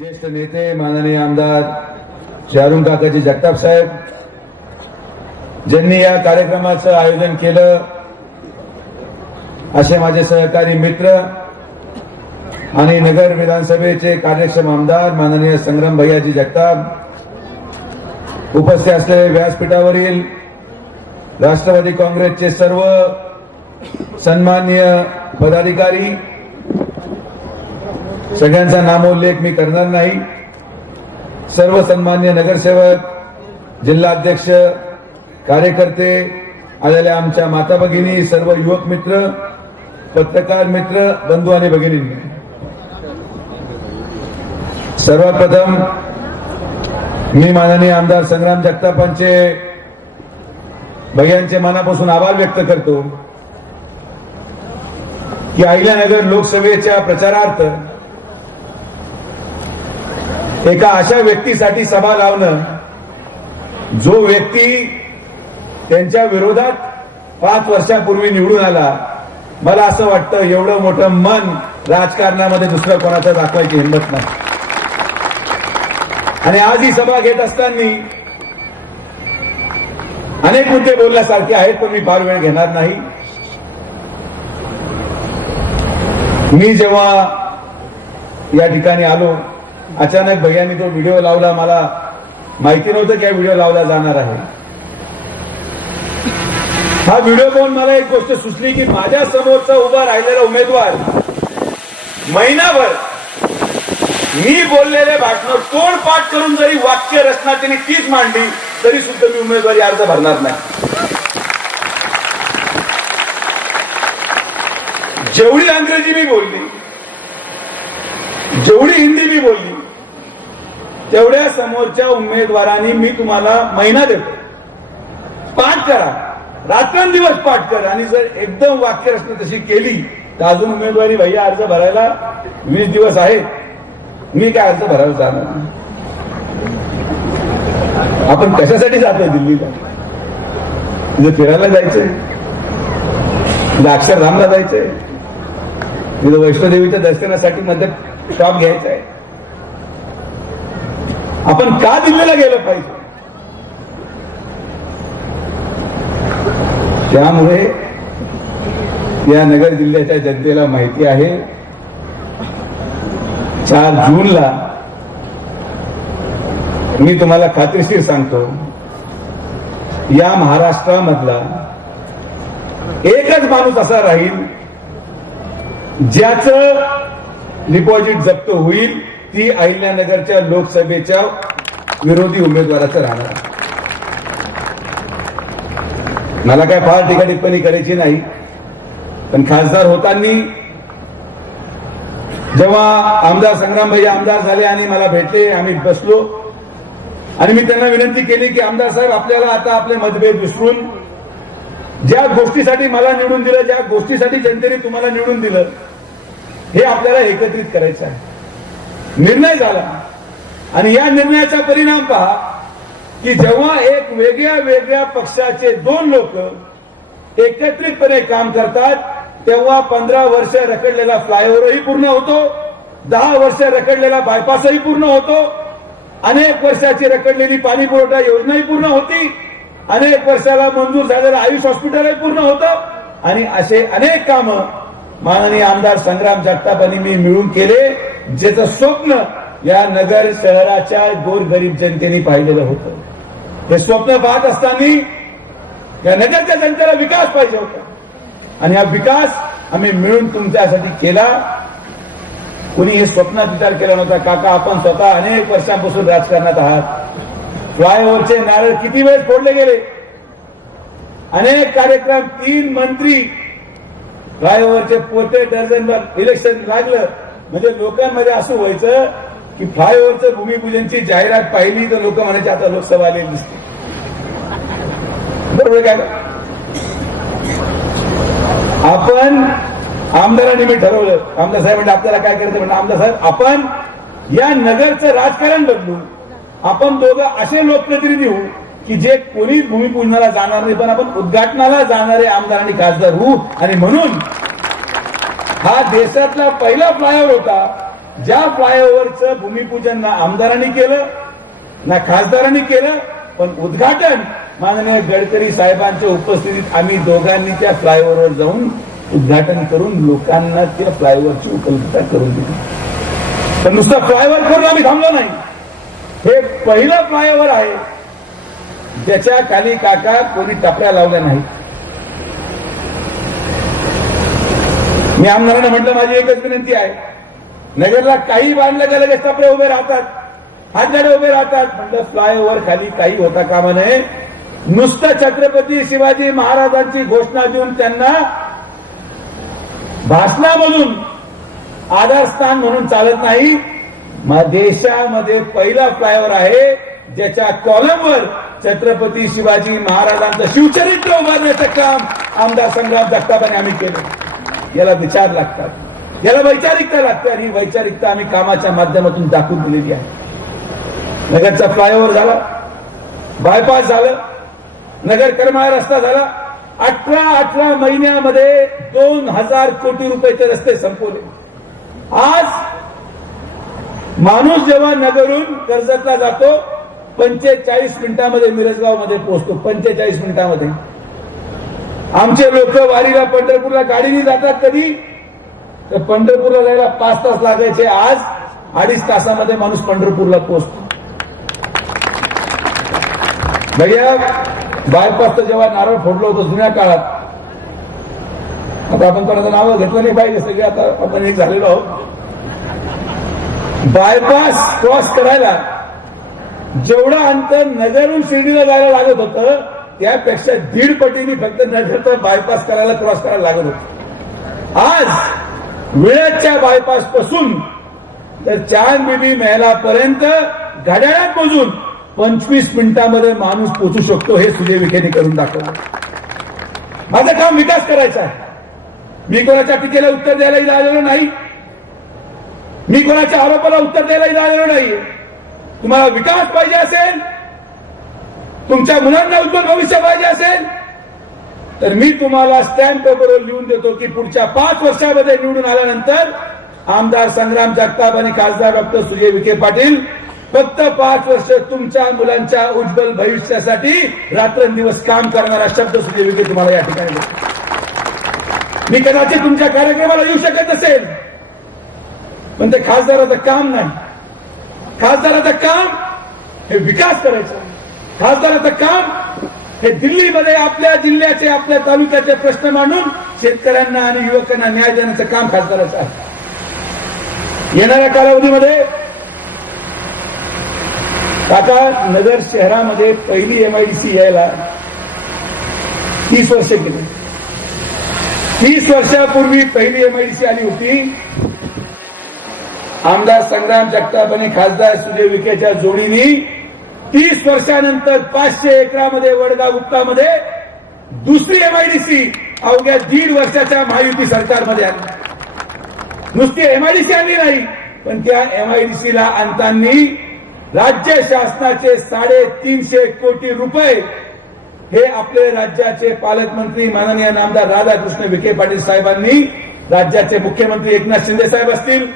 ज्येष्ठ नेते माननीय आमदार शाहरुख काकाजी जगताप साहेब ज्यांनी या कार्यक्रमाचं आयोजन केलं असे माझे सहकारी मित्र आणि नगर विधानसभेचे कार्यक्षम आमदार माननीय संग्राम भैयाजी जगताप उपस्थित असलेले व्यासपीठावरील राष्ट्रवादी काँग्रेसचे सर्व सन्मान्य पदाधिकारी सगळ्यांचा नामोल्लेख मी करणार नाही. सर्व सन्मान्य नगरसेवक जिल्हाध्यक्ष कार्यकर्ते आलेल्या आमच्या माता भगिनी सर्व युवक मित्र पत्रकार मित्र बंधू आणि भगिनींनी. सर्वात प्रथम मी माननीय आमदार संग्राम जगतापांचे भैयांचे मनापासून आभार व्यक्त करतो की अहिल्यानगर लोकसभेच्या प्रचारार्थ एका अशा व्यक्तीसाठी सभा लावणं जो व्यक्ती त्यांच्या विरोधात पाच वर्षापूर्वी निवडून आला मला असं वाटतं एवढं मोठं मन राजकारणामध्ये दुसरं कोणाचं दाखवायची हिंमत नाही. आणि आज ही सभा घेत असताना अनेक मुद्दे बोलण्यासारखे आहेत पण मी फार वेळ घेणार नाही. मी जेव्हा या ठिकाणी आलो अचानक भैयानी तो व्हिडिओ लावला मला माहिती नव्हतं की व्हिडिओ लावला जाणार आहे. हा व्हिडिओ पाहून मला एक गोष्ट सुचली की माझ्या समोरचा उभा राहिलेला उमेदवार महिनाभर मी बोललेले भाषण तोडपाठ करून जरी वाक्य रचना त्यांनी तीच मांडली तरी सुद्धा मी उमेदवारी अर्ज भरणार नाही. जेवढी अंग्रेजी मी बोलली जेवढी हिंदी मी बोलली तेवढ्या समोरच्या उमेदवारांनी मी तुम्हाला महिना देतो. पाठ करा. रात्रंदिवस पाठ करा. आणि जर एकदम वाक्य रचना तशी केली तर अजून उमेदवारी भैया अर्ज भरायला वीस दिवस आहेत. मी काय अर्ज भरायला जाणार आपण कशासाठी जातोय दिल्लीला? तिथं फिरायला जायचंय. तिथं अक्षरधामला जायचंय. तिथं वैष्णोदेवीच्या दर्शनासाठी मध्ये स्टॉप घ्यायचा आहे आपण का दिल्लीला गेलं पाहिजे? त्यामुळे या नगर जिल्ह्याच्या जनतेला माहिती आहे चार जूनला मी तुम्हाला खात्रीशीर सांगतो या महाराष्ट्रामधला एकच माणूस असा राहील ज्याचं डिपॉझिट जप्त होईल ती अहिल्यानगरच्या लोकसभेच्या विरोधी उमेदवाराचं राहणार मला काय फार टीका टिप्पणी करायची नाही पण खासदार होताना जेव्हा आमदार संग्राम भाई आमदार झाले आणि मला भेटले आम्ही बसलो. आणि मी त्यांना विनंती केली की आमदार साहेब आपल्याला आता आपले मतभेद विसरून ज्या गोष्टीसाठी मला निवडून दिलं ज्या गोष्टीसाठी जनतेने तुम्हाला निवडून दिलं हे आपल्याला एकत्रित करायचं आहे. निर्णय झाला. आणि या निर्णयाचा परिणाम पहा की जेव्हा एक वेगळ्या वेगळ्या पक्षाचे दोन लोक एकत्रितपणे काम करतात तेव्हा पंधरा वर्ष रखडलेला फ्लायओव्हरही पूर्ण होतो दहा वर्ष रखडलेला बायपासही पूर्ण होतो अनेक वर्षाची रखडलेली पाणी पुरवठा योजनाही पूर्ण होती अनेक वर्षाला मंजूर झालेलं आयुष हॉस्पिटलही पूर्ण होतं आणि असे अनेक कामं माननीय आमदार संग्राम जगतापांनी मी मिळून केले. ज्याचं स्वप्न या नगर शहराच्या गोरगरीब जनतेने पाहिलेलं होतं. हे स्वप्न पाहत असताना या नगरच्या जनतेला विकास पाहिजे होता. आणि हा विकास आम्ही मिळून तुमच्यासाठी केला. कुणी हे स्वप्नात विचार केला नव्हता काका आपण स्वतः अनेक वर्षांपासून राजकारणात आहात. फ्लायओव्हरचे नारळ किती वेळेस फोडले गेले? अनेक कार्यक्रम तीन मंत्री फ्लायओव्हरचे पोते डझनभर इलेक्शन लागलं. म्हणजे लोकांमध्ये असं व्हायचं की फ्लायओव्हरचं भूमिपूजनची जाहिरात पाहिली तर लोक म्हणायचे आता लोकसभा आलेली दिसते. बरोबर काय आपण आमदारांनी मी ठरवलं. आमदार साहेब म्हणजे आपल्याला काय करायचं? म्हणजे आमदार साहेब आपण या नगरचं राजकारण बदलू. आपण दोघं असे लोकप्रतिनिधी होऊ की जे कोणीच भूमिपूजनाला जाणार नाही पण आपण उद्घाटनाला जाणारे आमदार आणि खासदार होऊ आणि म्हणून हा देशातला पहिला फ्लायओव्हर होता. ज्या फ्लायओव्हरचं भूमिपूजन ना आमदारांनी केलं ना खासदारांनी केलं पण उद्घाटन माननीय गडकरी साहेबांच्या उपस्थितीत आम्ही दोघांनी त्या फ्लायओव्हरवर जाऊन उद्घाटन करून लोकांना त्या फ्लायओव्हरची उपलब्धता करून दिली. पण नुसतं फ्लायओव्हर करून आम्ही थांबलो नाही. हे पहिलं फ्लायओव्हर आहे. ज्याच्या खाली काका कोणी टपऱ्या लावल्या नाही मी आमदारांना म्हटलं माझी एकच विनंती आहे. नगरला काही बांधलं गेलं लगेच टपरे उभे राहतात. हातगाडे उभे राहतात. म्हटलं फ्लायओव्हर खाली काही होता कामा नये. नुसतं छत्रपती शिवाजी महाराजांची घोषणा देऊन त्यांना भाषणामधून आधारस्थान म्हणून चालत नाही. देशामध्ये पहिला फ्लायओव्हर आहे ज्याच्या कॉलमवर छत्रपती शिवाजी महाराजांचं शिवचरित्र उभारण्याचं काम आमदार संग्राम जगतापाने आम्ही केलं. याला विचार लागतात. याला वैचारिकता लागते आणि ही वैचारिकता आम्ही कामाच्या माध्यमातून दाखवून दिलेली आहे. नगरचा फ्लायओव्हर झाला बायपास झालं नगर करमाळा रस्ता झाला अठरा अठरा महिन्यामध्ये दोन हजार कोटी रुपयाचे रस्ते संपवले. आज माणूस जेव्हा नगरून कर्जतला जातो पंचेचाळीस मिनिटांमध्ये मिरजगावमध्ये पोहोचतो पंचेचाळीस मिनिटामध्ये. आमचे लोक वारीला पंढरपूरला गाडीने जातात कधी? तर पंढरपूरला जायला पाच तास लागायचे आज अडीच तासामध्ये माणूस पंढरपूरला पोहोचतो. भैया बायपासचं जेव्हा नारळ फोडलं होतं जुन्या काळात आता आपण कोणाचं नाव घेतलं नाही पाहिजे सगळे आता आपण एक झालेलो आहोत. बायपास क्रॉस करायला जेवढं अंतर नगरून शिर्डीला जायला लागत होतं त्यापेक्षा दीड पटीने फक्त नगरचा बायपास करायला क्रॉस करायला लागत होत. आज विळ्याच्या बायपासपासून तर चांद बिबी मेहलापर्यंत घड्याळात मोजून पंचवीस मिनिटांमध्ये माणूस पोचू शकतो हे सुजय विखेने करून दाखवलं. माझं काम विकास करायचा आहे. मी कोणाच्या टीकेला उत्तर द्यायलाही आलेलो नाही. मी कोणाच्या आरोपाला उत्तर द्यायलाही आलेलो नाहीये. तुम्हाला विकास पाहिजे असेल तुमच्या मुलांना उज्ज्वल भविष्य पाहिजे असेल तर मी तुम्हाला स्टॅम्प पेपरवर लिहून देतो की पुढच्या पाच वर्षामध्ये निवडून आल्यानंतर आमदार संग्राम जगताप आणि खासदार डॉक्टर सुजय विखे पाटील फक्त पाच वर्ष तुमच्या मुलांच्या उज्ज्वल भविष्यासाठी रात्रंदिवस काम करणारा शब्द सुजय विखे तुम्हाला या ठिकाणी मी कदाचित तुमच्या कार्यक्रमाला येऊ शकत असेल पण ते खासदाराचं काम नाही. खासदाराचं काम हे विकास करायचं खासदाराचं काम हे दिल्लीमध्ये आपल्या जिल्ह्याचे आपल्या तालुक्याचे प्रश्न मांडून शेतकऱ्यांना आणि युवकांना न्याय देण्याचं काम खासदाराचं आहे. येणाऱ्या कालावधीमध्ये आता नगर शहरामध्ये पहिली एमआयडीसी यायला तीस वर्ष गेली. तीस वर्षापूर्वी पहिली एमआयडीसी आली होती. आमदार संग्राम जगताप आणि खासदार सुजय विखेच्या जोडीने तीस वर्षानंतर पाचशे एकरामध्ये वडगाव गुप्तामध्ये दुसरी एमआयडीसी अवघ्या दीड वर्षाच्या महायुती सरकारमध्ये आली नुसती एमआयडीसी आली नाही पण त्या एमआयडीसीला आणताना राज्य शासनाचे साडेतीनशे कोटी रुपये हे आपले राज्याचे पालकमंत्री माननीय नामदार राधाकृष्ण विखे पाटील साहेबांनी राज्याचे मुख्यमंत्री एकनाथ शिंदे साहेब असतील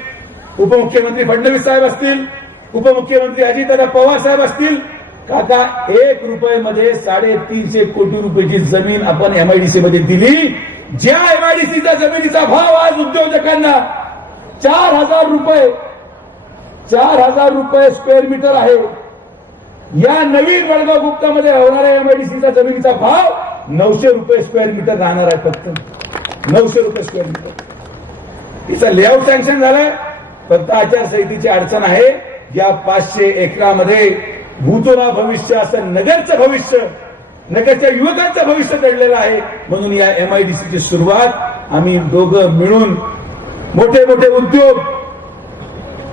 उपमुख्यमंत्री फडणवीस साहेब असतील उपमुख्यमंत्री अजितदादा पवार साहेब असतील काका एक रुपये मध्ये साडेतीनशे कोटी रुपयाची जमीन आपण एमआयडीसी मध्ये दिली. ज्या एमआयडीसीचा जमिनीचा भाव आज उद्योजकांना चार हजार रुपये चार हजार रुपये स्क्वेअर मीटर आहे. या नवीन वडगाव गुप्तामध्ये होणाऱ्या एमआयडीसीचा जमिनीचा भाव नऊशे रुपये स्क्वेअर मीटर राहणार आहे फक्त. नऊशे रुपये स्क्वेअर मीटर तिचा लेआउट सँक्शन झालाय. फक्त आचारसंहितेची अडचण आहे. या पाचशे एकरामध्ये भूतोना भविष्य असं नगरचं भविष्य नगरच्या युवकांचं भविष्य घडलेलं आहे. म्हणून या एमआयडीसीची सुरुवात आम्ही दोघं मिळून मोठे मोठे उद्योग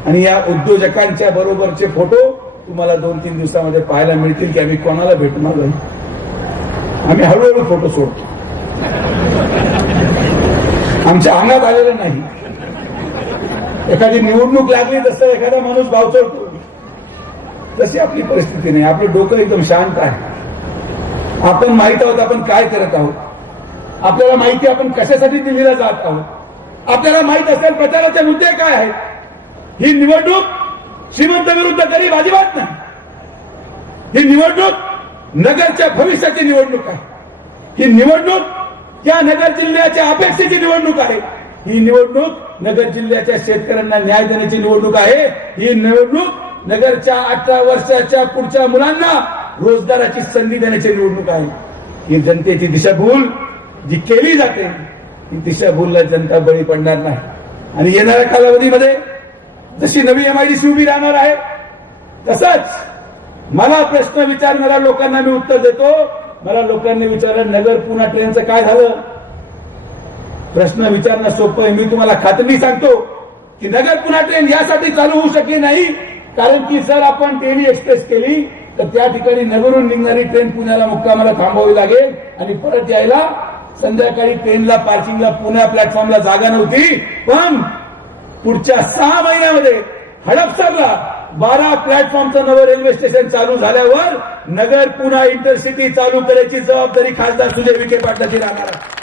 आणि या उद्योजकांच्या बरोबरचे फोटो तुम्हाला दोन तीन दिवसामध्ये पाहायला मिळतील की आम्ही कोणाला भेटणार नाही. आम्ही हळूहळू फोटो सोडतो. आमच्या अंगात आलेलं नाही. एखादी निवडणूक लागली तसं एखादा माणूस भावचवतो तशी आपली परिस्थिती नाही. आपलं डोकं एकदम शांत आहे. आपण माहीत आहोत आपण काय करत आहोत. आपल्याला माहिती आपण कशासाठी दिल्लीला जात आहोत. आपल्याला माहीत असेल प्रचाराचे मुद्दे काय आहेत? ही निवडणूक श्रीमंत विरुद्ध गरीब अजिबात नाही. ही निवडणूक नगरच्या भविष्याची निवडणूक आहे. ही निवडणूक या नगर जिल्ह्याच्या अपेक्षेची निवडणूक आहे. ही निवडणूक नगर जिल्ह्याच्या शेतकऱ्यांना न्याय देण्याची निवडणूक आहे. ही निवडणूक नगरच्या अठरा वर्षाच्या पुढच्या मुलांना रोजगाराची संधी देण्याची निवडणूक आहे. ही जनतेची दिशाभूल जी केली जाते ती दिशाभूलला जनता बळी पडणार नाही. आणि येणाऱ्या कालावधीमध्ये जशी नवी एमआयडीसी उभी राहणार आहे तसंच मला प्रश्न विचारणाऱ्या लोकांना मी उत्तर देतो. मला लोकांनी विचारलं नगर पुन्हा ट्रेनचं काय झालं? प्रश्न विचारणं सोपं आहे. मी तुम्हाला खात्री सांगतो की नगर पुन्हा ट्रेन यासाठी चालू होऊ शकली नाही. कारण की जर आपण टेली एक्सप्रेस केली तर त्या ठिकाणी नगरून निघणारी ट्रेन पुण्याला मुक्कामाला थांबावी लागेल आणि परत यायला संध्याकाळी ट्रेनला पार्किंगला पुण्या प्लॅटफॉर्मला जागा नव्हती. पण पुढच्या सहा महिन्यामध्ये हडपसरला बारा प्लॅटफॉर्मचं नवं रेल्वे स्टेशन चालू झाल्यावर नगर पुणा इंटरसिटी चालू करायची जबाबदारी खासदार सुजय विखे पाटलाची राहणार आहे.